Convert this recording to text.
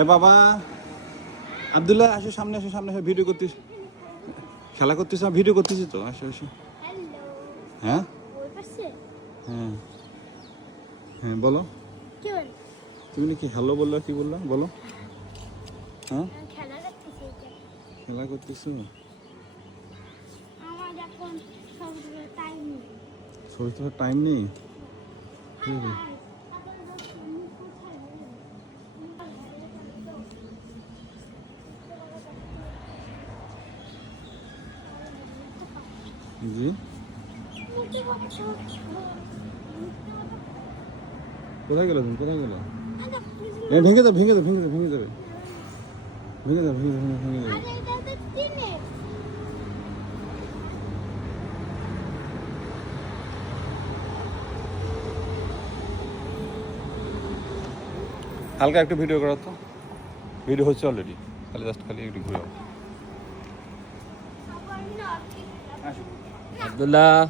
এ বাবা আব্দুল্লাহ আসো সামনে আসো সামনে আসো ভিডিও করতিস খেলা করতিস না ভিডিও করতেছি তো আসো আসো। হ্যাঁ? হ্যাঁ। হ্যাঁ বলো। তুমি নাকি হ্যালো বলল কি বলল? বলো। হ্যাঁ? খেলা করতেছি? ছবি তোলার টাইম নেই কি রে? জি। কোথায় গেল তুমি? কোথায় গেল? ভেঙে যাবে ভেঙে যাবে ভেঙে যাবে ভেঙে যাবে। ভেঙে যাবে ভেঙে যাবে ভেঙে যাবে। হালকা একটু ভিডিও করো তো। ভিডিও হচ্ছে অলরেডি খালি জাস্ট খালি একটু ঘুরে الحمد لله.